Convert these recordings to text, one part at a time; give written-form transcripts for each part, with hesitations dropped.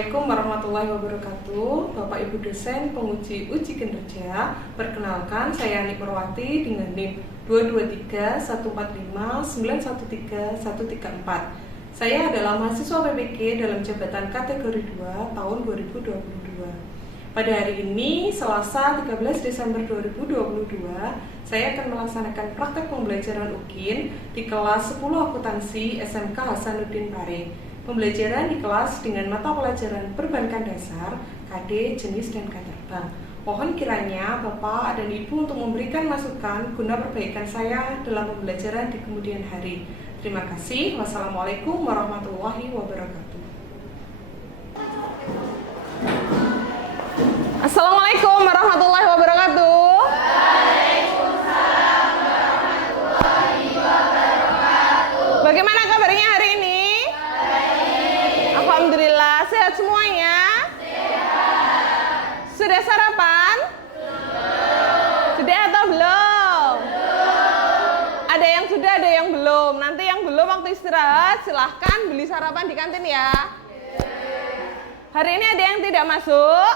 Assalamualaikum warahmatullahi wabarakatuh. Bapak Ibu dosen penguji uji kinerja, perkenalkan saya Yani Perwati dengan NIM 22314591334. Saya adalah mahasiswa PPG dalam jabatan kategori 2 tahun 2022. Pada hari ini, Selasa 13 Desember 2022, saya akan melaksanakan praktek pembelajaran UKIN di kelas 10 akuntansi SMK Hasanuddin Pare. Pembelajaran di kelas dengan mata pelajaran perbankan dasar, KD, jenis, dan kantor bank. Mohon kiranya Bapak dan Ibu untuk memberikan masukan guna perbaikan saya dalam pembelajaran di kemudian hari. Terima kasih. Wassalamualaikum warahmatullahi wabarakatuh. Assalamualaikum warahmatullahi wabarakatuh. Waalaikumsalam warahmatullahi wabarakatuh. Bagaimana kabarnya hari ini? Baik. Alhamdulillah, sehat semuanya? Sehat. Sudah sarapan? Belum. Sudah atau belum? Belum. Ada yang sudah, ada yang belum. Nanti yang belum waktu istirahat silahkan beli sarapan di kantin ya. Hari ini ada yang tidak masuk?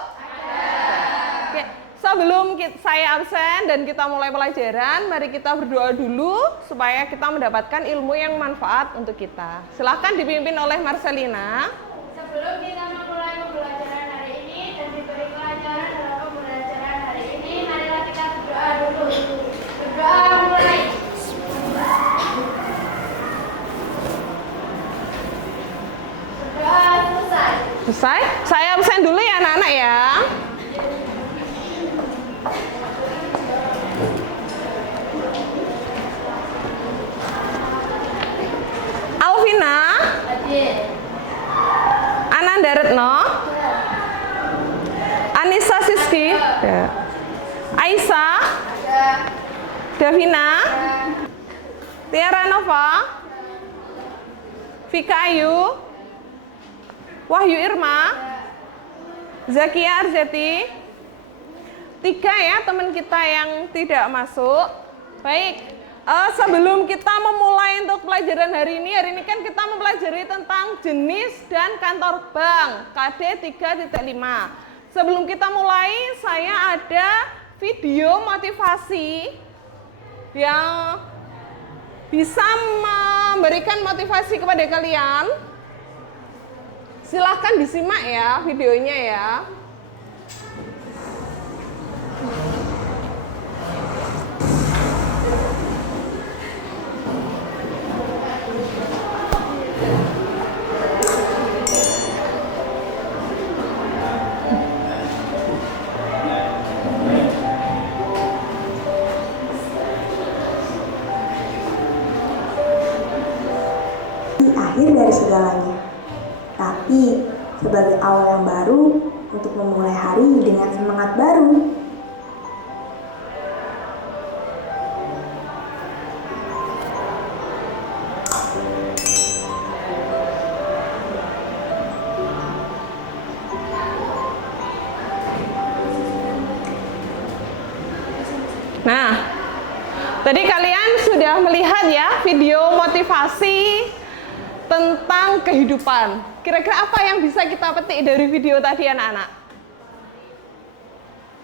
Oke, sebelum saya absen dan kita mulai pelajaran, mari kita berdoa dulu supaya kita mendapatkan ilmu yang manfaat untuk kita. Silahkan dipimpin oleh Marcelina. Sebelum kita memulai pembelajaran hari ini dan diberi pelajaran dalam pembelajaran hari ini, marilah kita berdoa dulu. Berdoa mulai. Berdoa selesai. Selesai? Saya absen dulu ya anak-anak ya. Alvina, Hadir. Ananda Retno, Anissa Siski, Aisyah, Davina, Tiara Nova, Vika Ayu, Wahyu Irma, Zakia Arzeti. 3 ya teman kita yang tidak masuk. Baik, sebelum kita memulai untuk pelajaran hari ini kan kita mempelajari tentang jenis dan kantor bank KD 3.5. Sebelum kita mulai, saya ada video motivasi yang bisa memberikan motivasi kepada kalian. Silahkan disimak ya videonya ya. Akhir dari segalanya, tapi sebagai awal yang baru untuk memulai hari dengan semangat baru. Nah, tadi kalian sudah melihat ya video motivasi tentang kehidupan. Kira-kira apa yang bisa kita petik dari video tadi anak-anak?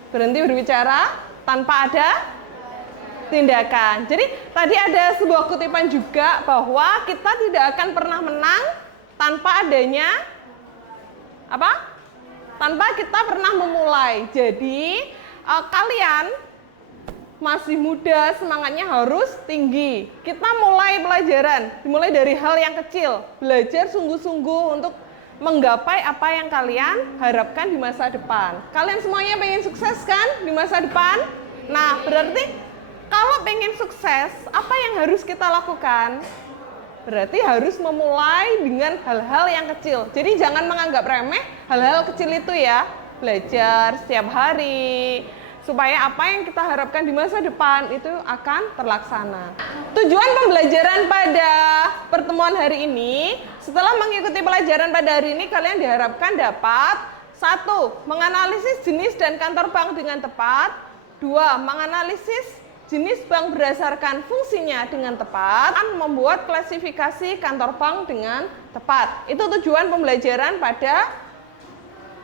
Berhenti berbicara tanpa ada tindakan. Jadi tadi ada sebuah kutipan juga bahwa kita tidak akan pernah menang tanpa adanya apa? Tanpa kita pernah memulai. Jadi kalian masih muda, semangatnya harus tinggi. Kita mulai pelajaran, dimulai dari hal yang kecil. Belajar sungguh-sungguh untuk menggapai apa yang kalian harapkan di masa depan. Kalian semuanya pengen sukses kan di masa depan? Nah, berarti kalau pengen sukses, apa yang harus kita lakukan? Berarti harus memulai dengan hal-hal yang kecil. Jadi jangan menganggap remeh hal-hal kecil itu ya. Belajar setiap hari, supaya apa yang kita harapkan di masa depan itu akan terlaksana. Tujuan pembelajaran pada pertemuan hari ini, setelah mengikuti pelajaran pada hari ini, kalian diharapkan dapat 1. Menganalisis jenis dan kantor bank dengan tepat. 2. Menganalisis jenis bank berdasarkan fungsinya dengan tepat. Dan membuat klasifikasi kantor bank dengan tepat. Itu tujuan pembelajaran pada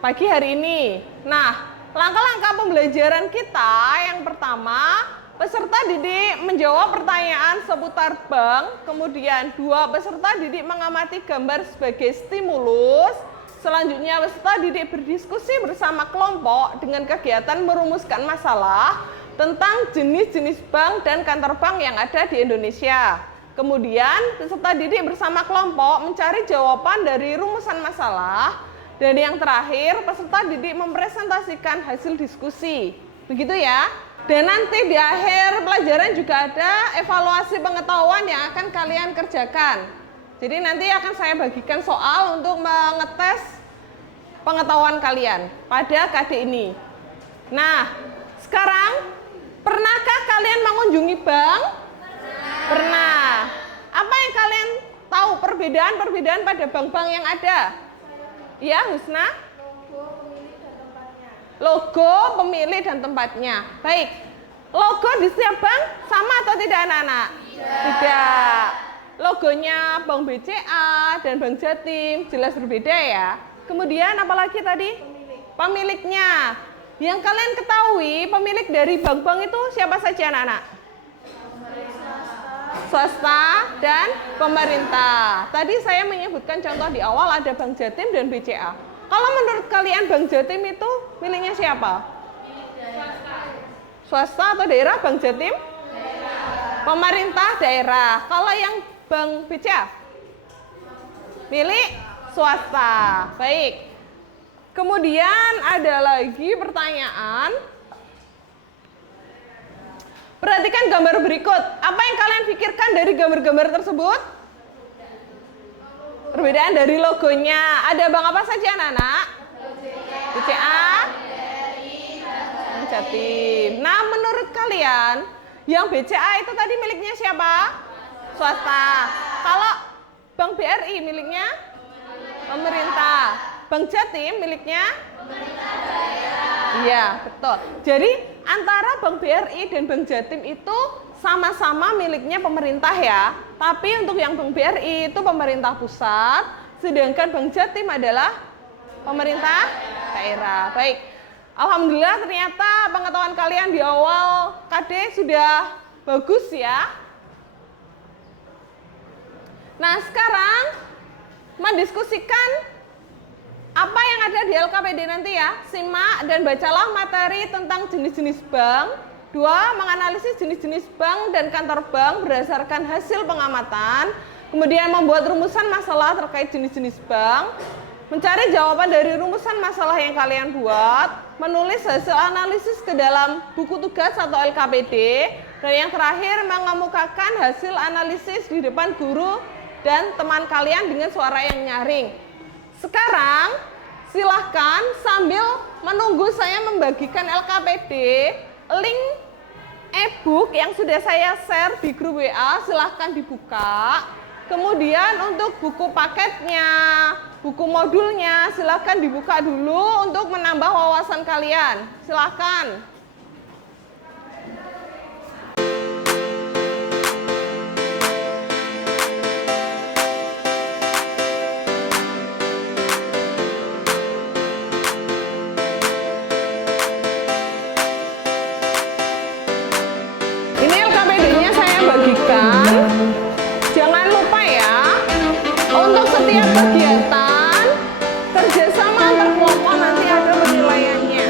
pagi hari ini. Nah, langkah-langkah pembelajaran kita yang pertama, peserta didik menjawab pertanyaan seputar bank, kemudian 2 peserta didik mengamati gambar sebagai stimulus, selanjutnya peserta didik berdiskusi bersama kelompok dengan kegiatan merumuskan masalah tentang jenis-jenis bank dan kantor bank yang ada di Indonesia. Kemudian peserta didik bersama kelompok mencari jawaban dari rumusan masalah. Dan yang terakhir, peserta didik mempresentasikan hasil diskusi. Begitu ya. Dan nanti di akhir pelajaran juga ada evaluasi pengetahuan yang akan kalian kerjakan. Jadi nanti akan saya bagikan soal untuk mengetes pengetahuan kalian pada KD ini. Nah, sekarang pernahkah kalian mengunjungi bank? Pernah. Apa yang kalian tahu perbedaan-perbedaan pada bank-bank yang ada? Ya, Husna? Logo, pemilik, dan tempatnya. Baik, logo di setiap bank sama atau tidak anak-anak? Tidak. Logonya Bank BCA dan Bank Jatim jelas berbeda ya. Kemudian apalagi tadi? Pemiliknya. Yang kalian ketahui, pemilik dari bank-bank itu siapa saja anak-anak? Swasta dan pemerintah. Tadi saya menyebutkan contoh di awal ada Bank Jatim dan BCA. Kalau menurut kalian Bank Jatim itu miliknya siapa? Swasta atau daerah? Bank Jatim? Pemerintah daerah. Kalau yang Bank BCA? Milik swasta. Baik. Kemudian ada lagi pertanyaan. Perhatikan gambar berikut. Apa yang kalian pikirkan dari gambar-gambar tersebut? Perbedaan dari logonya. Ada bank apa saja anak-anak? BCA, Bank Jatim. Nah, menurut kalian, yang BCA itu tadi miliknya siapa? Swasta. Kalau Bank BRI miliknya? Pemerintah. Bank Jatim miliknya? Iya, betul. Jadi antara Bank BRI dan Bank Jatim itu sama-sama miliknya pemerintah ya. Tapi untuk yang Bank BRI itu pemerintah pusat, sedangkan Bank Jatim adalah pemerintah daerah. Baik. Alhamdulillah ternyata pengetahuan kalian di awal KD sudah bagus ya. Nah, sekarang mendiskusikan apa yang ada di LKPD nanti ya. Simak dan bacalah materi tentang jenis-jenis bank. 2. Menganalisis jenis-jenis bank dan kantor bank berdasarkan hasil pengamatan. Kemudian membuat rumusan masalah terkait jenis-jenis bank. Mencari jawaban dari rumusan masalah yang kalian buat. Menulis hasil analisis ke dalam buku tugas atau LKPD. Dan yang terakhir mengemukakan hasil analisis di depan guru dan teman kalian dengan suara yang nyaring. Sekarang silahkan sambil menunggu saya membagikan LKPD, link e-book yang sudah saya share di grup WA silahkan dibuka. Kemudian untuk buku paketnya, buku modulnya silahkan dibuka dulu untuk menambah wawasan kalian. Silahkan. Jangan lupa ya, untuk setiap kegiatan kerjasama antar kelompok nanti ada penilaiannya.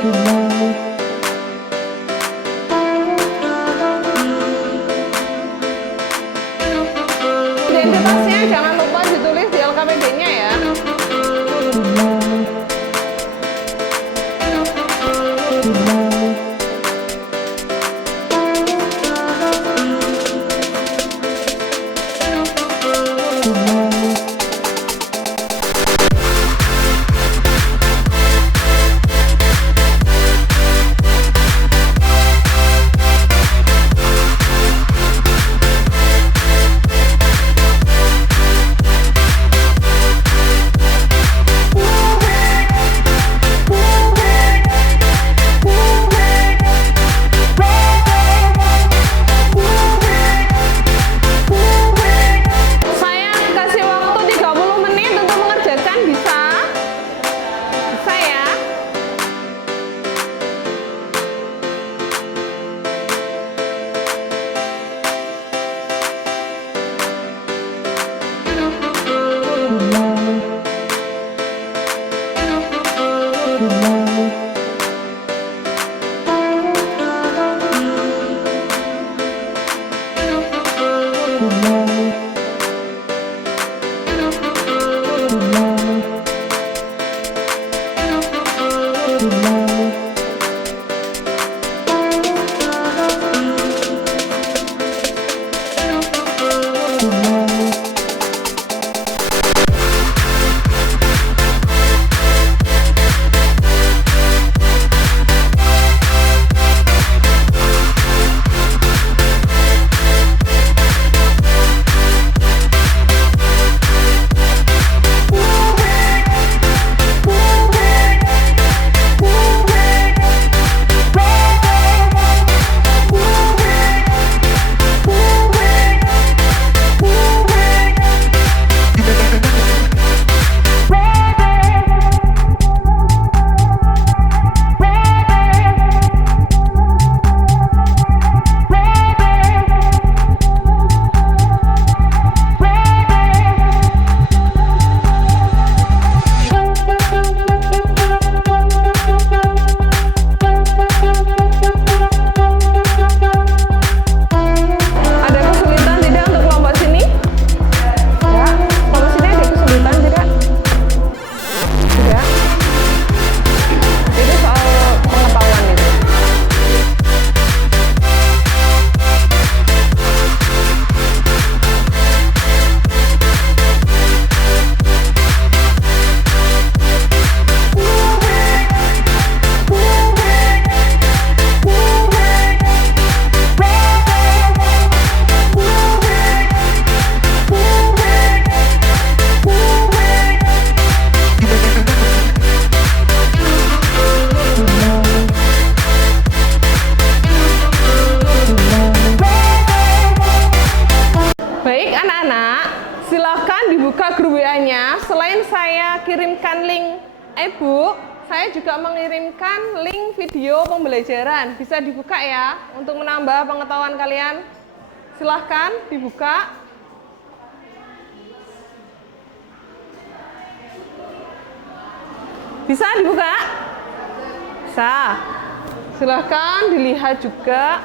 Identitasnya jangan lupa ditulis di LKPD-nya ya. Saya kasih waktu 30 menit untuk mengerjakan, bisa? Bisa ya? Ada kesulitan tidak untuk kelompok sini? Ya, kelompok sini ada kesulitan tidak? Tidak. Itu soal pengetahuan itu. Baik anak-anak, silakan dibuka grup WA-nya. Selain saya kirimkan link e-book, saya juga mengirimkan link video pembelajaran. Bisa dibuka ya untuk menambah pengetahuan kalian. Silahkan dibuka. Bisa dibuka? Bisa. Silahkan dilihat juga.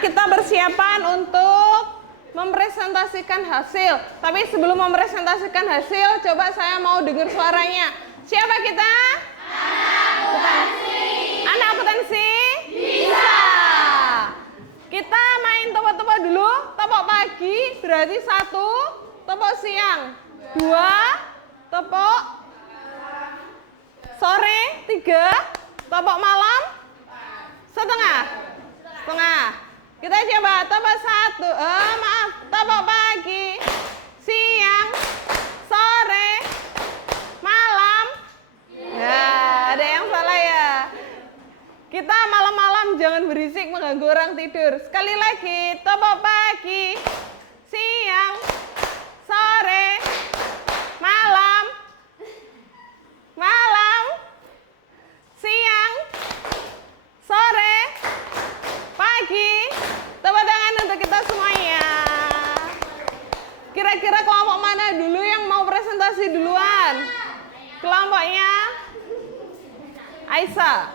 kita persiapan untuk mempresentasikan hasil. Tapi sebelum mempresentasikan hasil, coba saya mau dengar suaranya. Siapa kita? Anak akuntansi? Bisa. Kita main topok-topok dulu. Topok pagi berarti 1, topok siang 2, topok sore 3, topok malam setengah. Kita coba topok 1, topok pagi, siang, sore, malam. Nah, ada yang salah ya. Kita malam-malam jangan berisik mengganggu orang tidur. Sekali lagi, topok pagi, siang, sore, malam, siang, sore, pagi. Tepuk tangan untuk kita semuanya. Kira-kira kelompok mana dulu yang mau presentasi duluan? Kelompoknya Aisyah.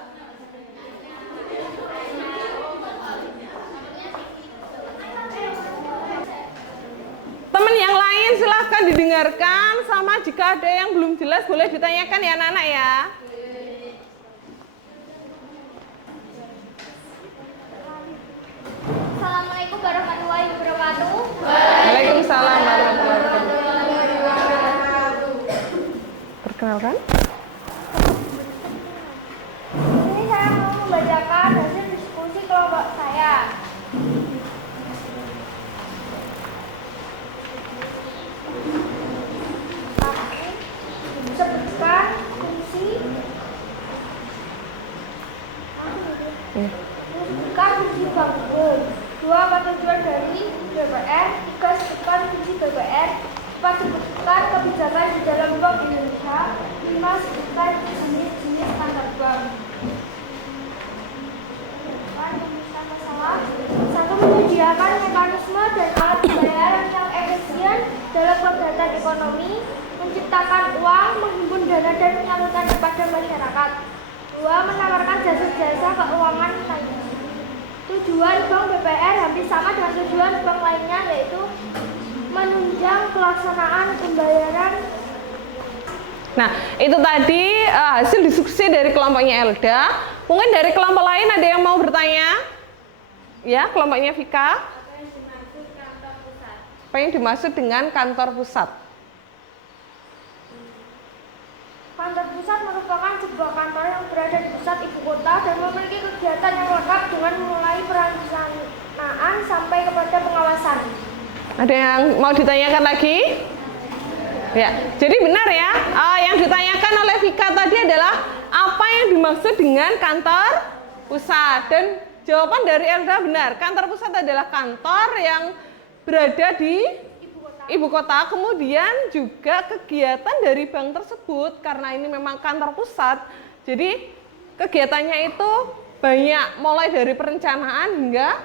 Teman yang lain silahkan didengarkan, sama jika ada yang belum jelas boleh ditanyakan ya anak-anak ya. Assalamualaikum warahmatullahi wabarakatuh. Waalaikumsalam warahmatullahi wabarakatuh. Perkenalkan. Ini saya mau membacakan hasil diskusi kelompok saya. Sebutkan fungsi bangun. 2. Apa tujuan dari BPR? 3. Sebutkan fungsi BPR. 4. Sebutkan kebijakan di dalam Bank Indonesia. 5. Sebutkan jenis-jenis kantor bank. Satu, menyediakan mekanisme dan alat pembayaran yang efisien dalam kegiatan ekonomi, menciptakan uang, menghimpun dana dan menyalurkan kepada masyarakat. 2. Menawarkan jasa-jasa keuangan lainnya. Tujuan Bank BPR hampir sama dengan tujuan bank lainnya, yaitu menunjang pelaksanaan pembayaran. Nah, itu tadi hasil diskusi dari kelompoknya Elda. Mungkin dari kelompok lain ada yang mau bertanya? Ya, kelompoknya Vika. Apa yang dimaksud dengan kantor pusat? Kantor pusat merupakan sebuah kantor yang berada di pusat ibu kota dan memiliki kegiatan yang lengkap dengan mulai perencanaan sampai kepada pengawasan. Ada yang mau ditanyakan lagi? Ya, jadi benar ya, yang ditanyakan oleh Vika tadi adalah apa yang dimaksud dengan kantor pusat, dan jawaban dari Elda benar. Kantor pusat adalah kantor yang berada di ibu kota, kemudian juga kegiatan dari bank tersebut karena ini memang kantor pusat. Jadi kegiatannya itu banyak, mulai dari perencanaan hingga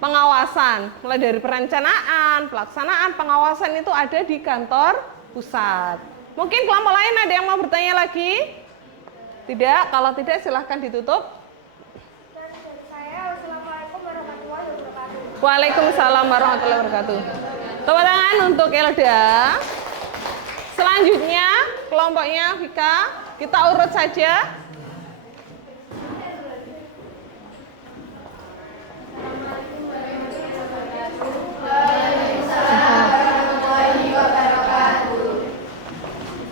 pengawasan. Mulai dari perencanaan, pelaksanaan, pengawasan itu ada di kantor pusat. Mungkin kelompok lain ada yang mau bertanya lagi? Tidak? Kalau tidak silahkan ditutup. Dari saya, wassalamualaikum warahmatullahi wabarakatuh. Waalaikumsalam warahmatullahi wabarakatuh. Tepuk tangan untuk Elda. Selanjutnya kelompoknya Vika, kita urut saja.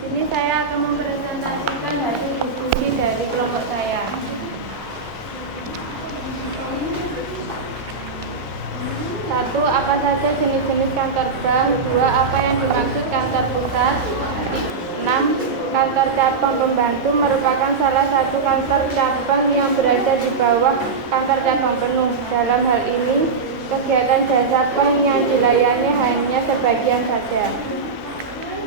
Di sini saya akan mempresentasikan hasil diskusi dari kelompok saya. 1. Apa saja jenis-jenis kantor bank? 2. Apa yang dimaksud kantor pusat? 6. Kantor cabang pembantu merupakan salah satu kantor cabang yang berada di bawah kantor cabang penuh. Dalam hal ini, kegiatan jasa bank yang dilayani hanya sebagian saja.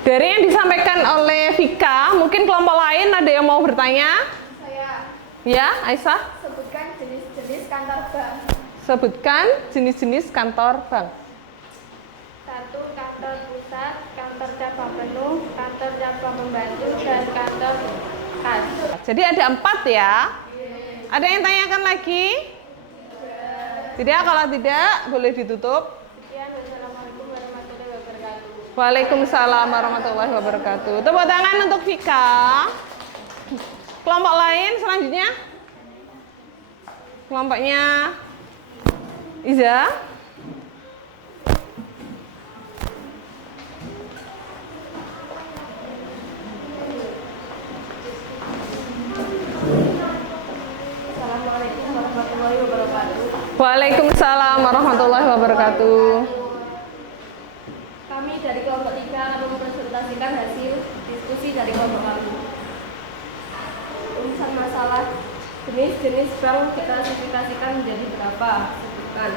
Dari yang disampaikan oleh Vika, mungkin kelompok lain ada yang mau bertanya? Saya Ya, Aisyah? sebutkan jenis-jenis kantor bank. Sebutkan jenis-jenis kantor bank. 1. Kantor pusat, kantor cabang penuh, kantor cabang pembantu, dan kantor kas. Jadi ada 4 ya. Ada yang tanyakan lagi? Tidak, kalau tidak boleh ditutup. Sekian, wassalamualaikum warahmatullahi wabarakatuh. Waalaikumsalam warahmatullahi wabarakatuh. Tepuk tangan untuk Vika. Kelompok lain selanjutnya. Kelompoknya Iza. Assalamualaikum warahmatullahi wabarakatuh. Waalaikumsalam warahmatullahi wabarakatuh. Kami dari kelompok 3 akan mempresentasikan hasil diskusi dari kelompok kami. Rumusan masalah jenis-jenis bank kita klasifikasikan menjadi berapa? Sebutkan.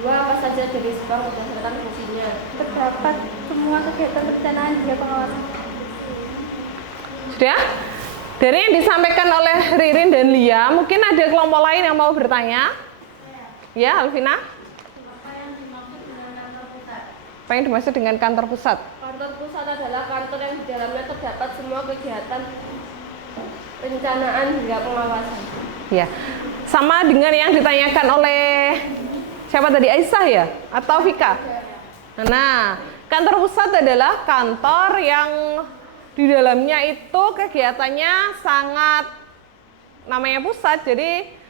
2. Apa saja jenis bank berdasarkan fungsinya? Terdapat semua kegiatan perencanaan juga pengawasan. Sudah? Dari yang disampaikan oleh Ririn dan Lia, mungkin ada kelompok lain yang mau bertanya? Ya, Alvina? Apa yang dimaksud dengan kantor pusat? Apa yang dimaksud dengan kantor pusat? Kantor pusat adalah kantor yang di dalamnya terdapat semua kegiatan perencanaan hingga pengawasan. Ya, sama dengan yang ditanyakan oleh siapa tadi, Aisyah ya? Atau Vika? Nah, kantor pusat adalah kantor yang di dalamnya itu kegiatannya sangat namanya pusat, jadi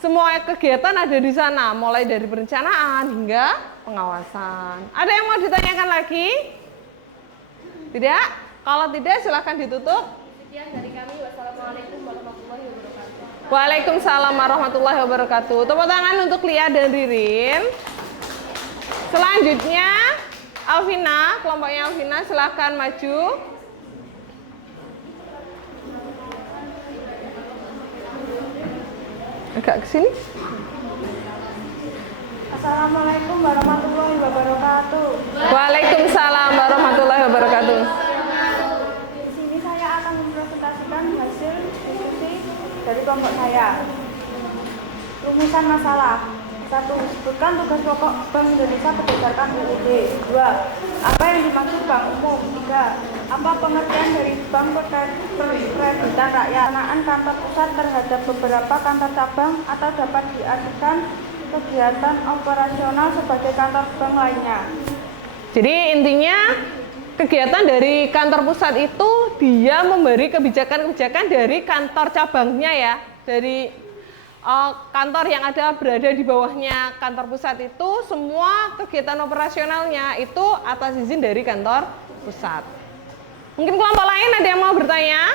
semua kegiatan ada di sana, mulai dari perencanaan hingga pengawasan. Ada yang mau ditanyakan lagi? Tidak? Kalau tidak, silakan ditutup. Sekian dari kami. Wassalamualaikum warahmatullahi wabarakatuh. Waalaikumsalam warahmatullahi wabarakatuh. Tepuk tangan untuk Lia dan Ririn. Selanjutnya, Alvina, kelompoknya Alvina, silakan maju. Agak ke sini. Assalamualaikum warahmatullahi wabarakatuh. Waalaikumsalam warahmatullahi wabarakatuh. Di sini saya akan mempresentasikan hasil diskusi dari kelompok saya. Rumusan masalah. 1. Sebutkan tugas pokok Bank Indonesia berdasarkan UUD. 2. Apa yang dimaksud bank umum? 3. Apa pengertian dari bank kreditan rakyat? Pelaksanaan kantor pusat terhadap beberapa kantor cabang atau dapat diartikan kegiatan operasional sebagai kantor bank lainnya. Jadi intinya kegiatan dari kantor pusat itu dia memberi kebijakan-kebijakan dari kantor cabangnya ya, dari kantor yang ada berada di bawahnya kantor pusat itu semua kegiatan operasionalnya itu atas izin dari kantor pusat. Mungkin kelompok lain ada yang mau bertanya?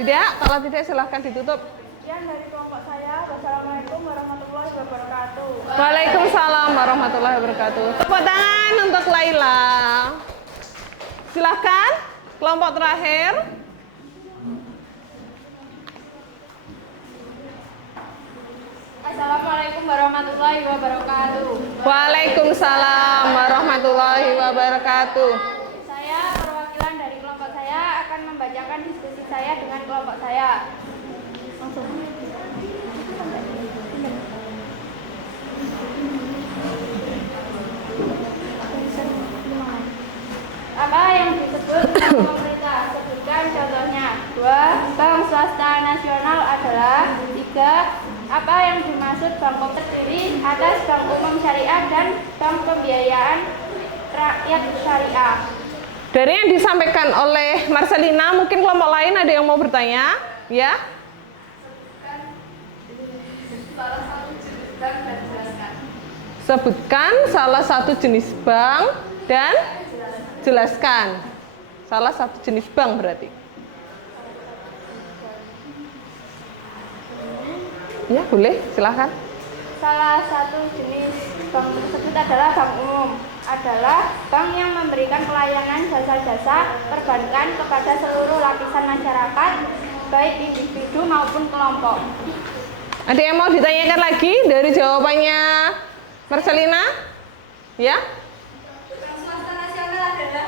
Tidak? Kalau tidak silahkan ditutup. Sekian dari kelompok saya. Wassalamualaikum warahmatullahi wabarakatuh. Waalaikumsalam warahmatullahi wabarakatuh. Tepuk tangan untuk Laila. Silahkan, kelompok terakhir. Assalamualaikum warahmatullahi wabarakatuh. Waalaikumsalam warahmatullahi wabarakatuh. Saya perwakilan dari kelompok saya akan membacakan diskusi saya dengan kelompok saya. Apa yang disebut bank pemerintah? Sebutkan contohnya. 2. Bank swasta nasional adalah. 3. Apa yang dimaksud bank terdiri atas bank umum syariah dan bank pembiayaan rakyat syariah? Dari yang disampaikan oleh Marcelina, mungkin kelompok lain ada yang mau bertanya? Ya? Sebutkan salah satu jenis bank dan jelaskan. Salah satu jenis bank berarti. Ya, boleh, silahkan. Salah satu jenis bank tersebut adalah bank umum. Adalah bank yang memberikan pelayanan jasa-jasa perbankan kepada seluruh lapisan masyarakat, baik individu maupun kelompok. Ada yang mau ditanyakan lagi dari jawabannya Marcelina? Ya? Bank swasta nasional adalah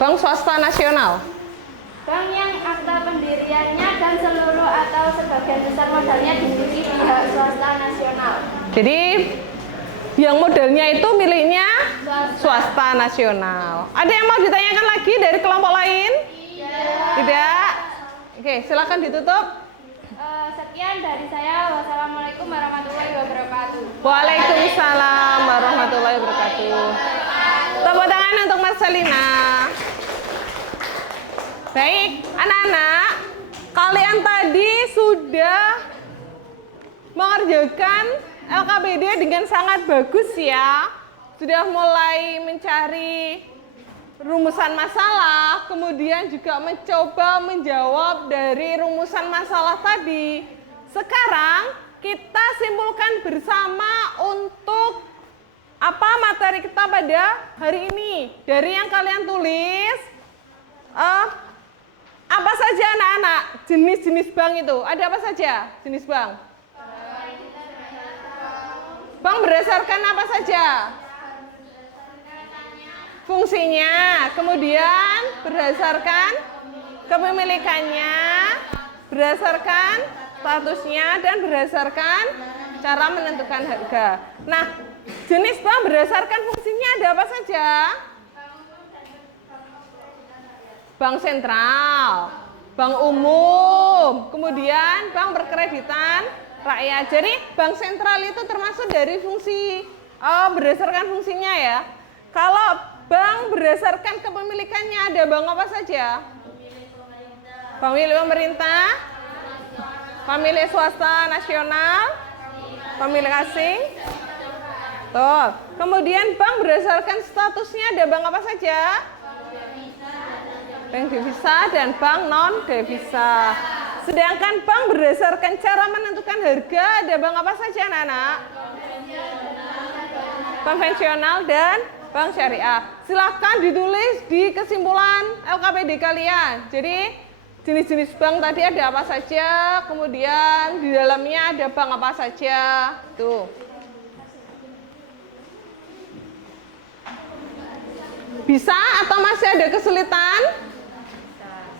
Bank swasta nasional. bank yang akta pendiriannya dan seluruh atau sebagian besar modalnya dimiliki pihak swasta nasional. Jadi yang modalnya itu miliknya swasta nasional. Ada yang mau ditanyakan lagi dari kelompok lain? Tidak. Oke, silakan ditutup. Sekian Sekian dari saya. Wassalamualaikum warahmatullahi wabarakatuh. Waalaikumsalam warahmatullahi wabarakatuh. Tepuk tangan untuk Marcelina. Baik, anak-anak, kalian tadi sudah mengerjakan LKPD dengan sangat bagus ya. Sudah mulai mencari rumusan masalah, kemudian juga mencoba menjawab dari rumusan masalah tadi. Sekarang kita simpulkan bersama untuk apa materi kita pada hari ini. Dari yang kalian tulis, apa saja anak-anak jenis-jenis bank itu? Ada apa saja jenis bank? Bank berdasarkan apa saja? Fungsinya, kemudian berdasarkan kepemilikannya, berdasarkan statusnya, dan berdasarkan cara menentukan harga. Nah, jenis bank berdasarkan fungsinya ada apa saja? Bank sentral, bank umum, kemudian bank berkreditan rakyat. Jadi bank sentral itu termasuk dari fungsi berdasarkan fungsinya ya. Kalau bank berdasarkan kepemilikannya ada bank apa saja? Bank milik pemerintah, bank milik swasta nasional, bank milik asing. Tuh. Kemudian bank berdasarkan statusnya ada bank apa saja? Bank devisa dan bank non devisa. Sedangkan bank berdasarkan cara menentukan harga ada bank apa saja anak-anak? Konvensional dan bank syariah. Silahkan ditulis di kesimpulan LKPD kalian. Jadi jenis-jenis bank tadi ada apa saja, kemudian di dalamnya ada bank apa saja. Tuh. Bisa atau masih ada kesulitan?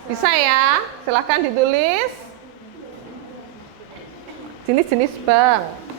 Bisa ya. Silahkan ditulis jenis-jenis bank.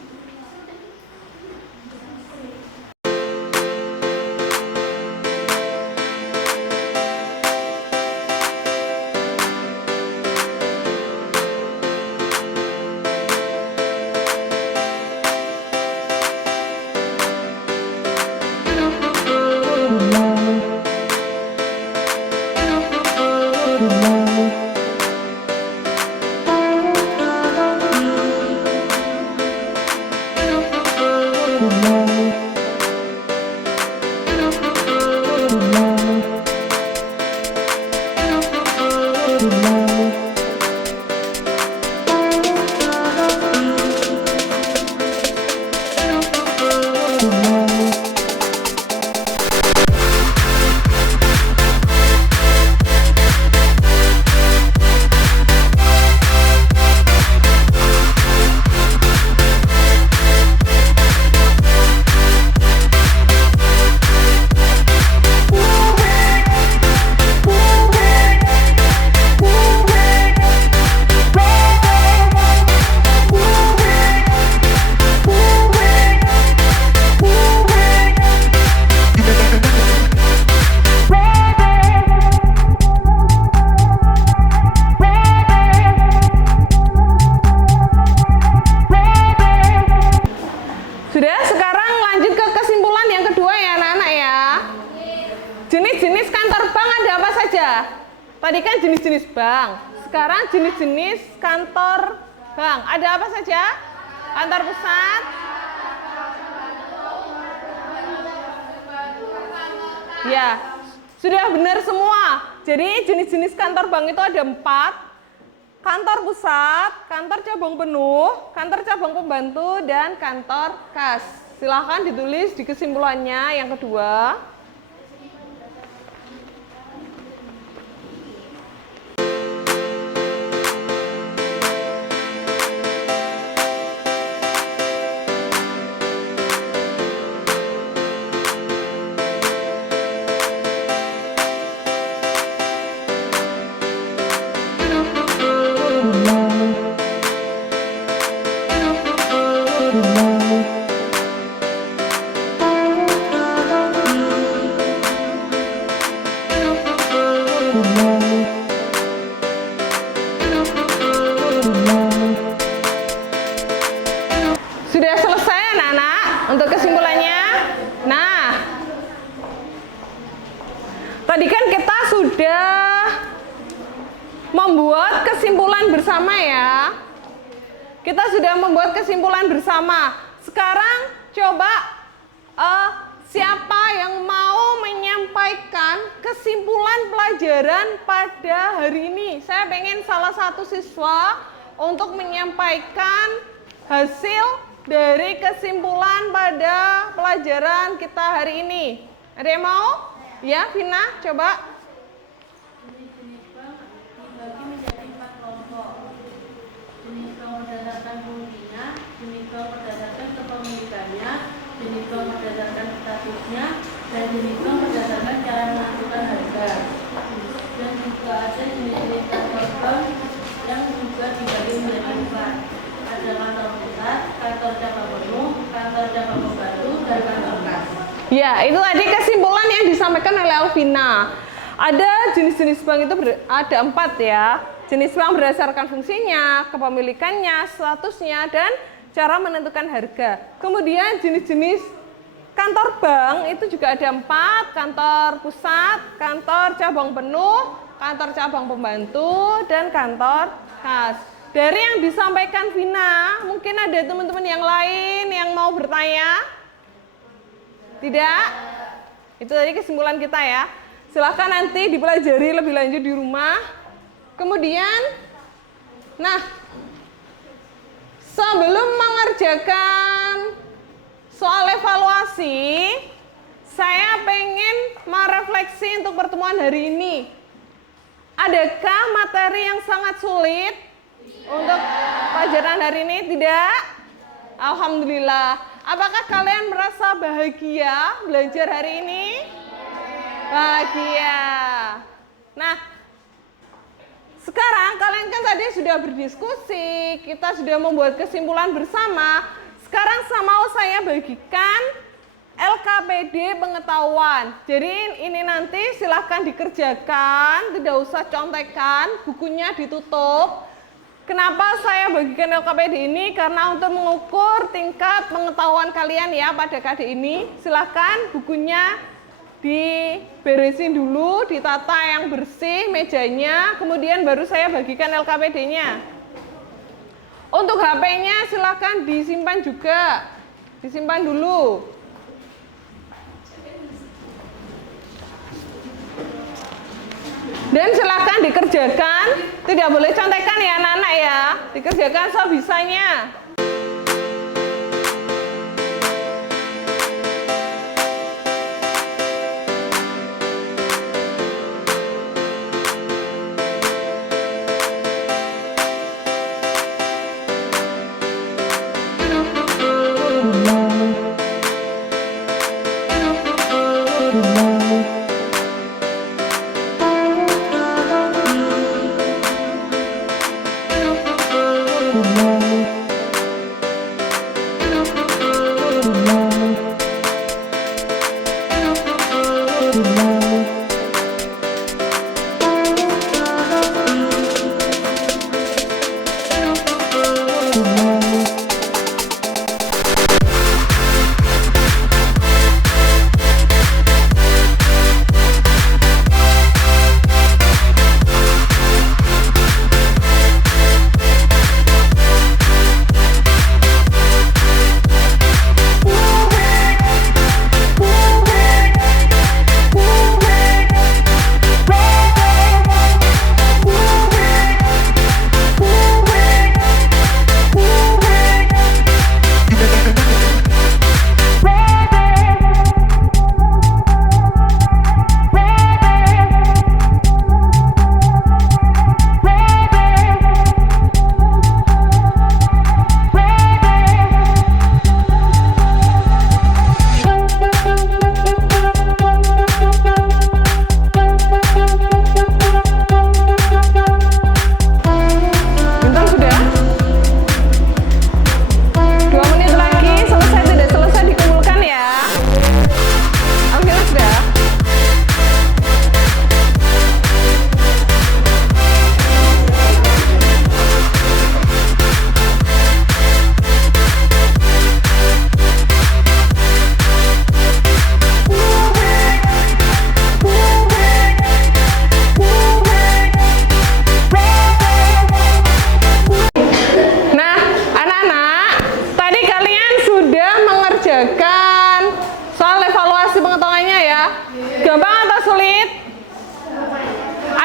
Jenis-jenis kantor bank ada apa saja? Tadi kan jenis-jenis bank. Sekarang jenis-jenis kantor bank. Ada apa saja? Kantor pusat. Ya, sudah benar semua. Jadi jenis-jenis kantor bank itu ada 4. Kantor pusat, kantor cabang penuh, kantor cabang pembantu, dan kantor kas. Silahkan ditulis di kesimpulannya yang kedua. selesai anak-anak untuk kesimpulannya? Nah, tadi kan kita sudah membuat kesimpulan bersama ya. Kita sudah membuat kesimpulan bersama. Sekarang coba siapa yang mau menyampaikan kesimpulan pelajaran pada hari ini? Saya pengen salah satu siswa untuk menyampaikan hasil dari kesimpulan pada pelajaran kita hari ini. Ada yang mau? Ya, Vina, coba. Jenis bank dibagi menjadi 4 kelompok. Jenis bank berdasarkan fungsinya, jenis bank berdasarkan kepemilikannya, jenis bank berdasarkan statusnya, dan jenis bank berdasarkan cara menentukan harga. Dan juga ada jenis-jenis kantor bank yang juga dibagi menjadi 4. Ada kantor pusat, kantor cabang penuh, kantor cabang pembantu, dan kantor kas. Ya, itu tadi kesimpulan yang disampaikan oleh Alvina. Ada jenis-jenis bank itu ada 4 ya. Jenis bank berdasarkan fungsinya, kepemilikannya, statusnya, dan cara menentukan harga. Kemudian jenis-jenis kantor bank itu juga ada 4, kantor pusat, kantor cabang penuh, kantor cabang pembantu, dan kantor kas. Dari yang disampaikan Vina, mungkin ada teman-teman yang lain yang mau bertanya? Tidak? Itu tadi kesimpulan kita ya. Silahkan nanti dipelajari lebih lanjut di rumah. Kemudian, nah, sebelum mengerjakan soal evaluasi, saya pengen merefleksi untuk pertemuan hari ini. Adakah materi yang sangat sulit untuk pelajaran hari ini? Tidak? Alhamdulillah. Apakah kalian merasa bahagia belajar hari ini? Bahagia. Nah, sekarang kalian kan tadi sudah berdiskusi, kita sudah membuat kesimpulan bersama. Sekarang mau saya bagikan LKPD pengetahuan. Jadi ini nanti silahkan dikerjakan, tidak usah contekan, bukunya ditutup. Kenapa saya bagikan LKPD ini? Karena untuk mengukur tingkat pengetahuan kalian ya pada KD ini. Silahkan bukunya diberesin dulu, ditata yang bersih mejanya, kemudian baru saya bagikan LKPD-nya. Untuk HP-nya silahkan disimpan juga, disimpan dulu. Dan silahkan dikerjakan, tidak boleh contekan ya anak-anak ya, dikerjakan sebisanya.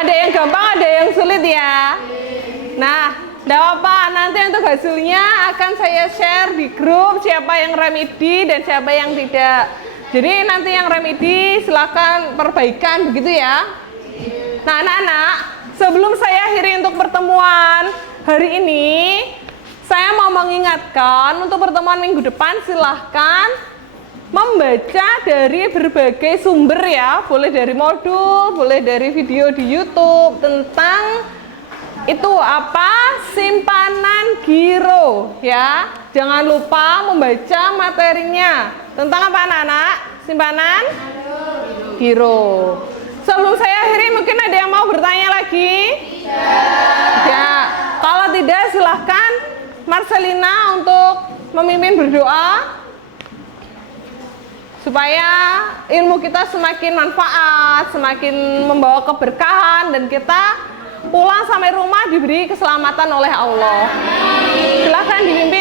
Ada yang gampang, ada yang sulit ya. Nah, enggak apa, nanti untuk hasilnya akan saya share di grup siapa yang remedi dan siapa yang tidak. Jadi nanti yang remedi silakan perbaikan begitu ya. Nah, anak-anak, sebelum saya akhiri untuk pertemuan hari ini, saya mau mengingatkan untuk pertemuan minggu depan silahkan membaca dari berbagai sumber ya, boleh dari modul, boleh dari video di YouTube tentang itu apa simpanan giro ya. Jangan lupa membaca materinya tentang apa anak-anak? Simpanan giro. Sebelum saya akhiri mungkin ada yang mau bertanya lagi? Ya, kalau tidak silahkan Marcelina untuk memimpin berdoa supaya ilmu kita semakin manfaat, semakin membawa keberkahan dan kita pulang sampai rumah diberi keselamatan oleh Allah. Silahkan dipimpin.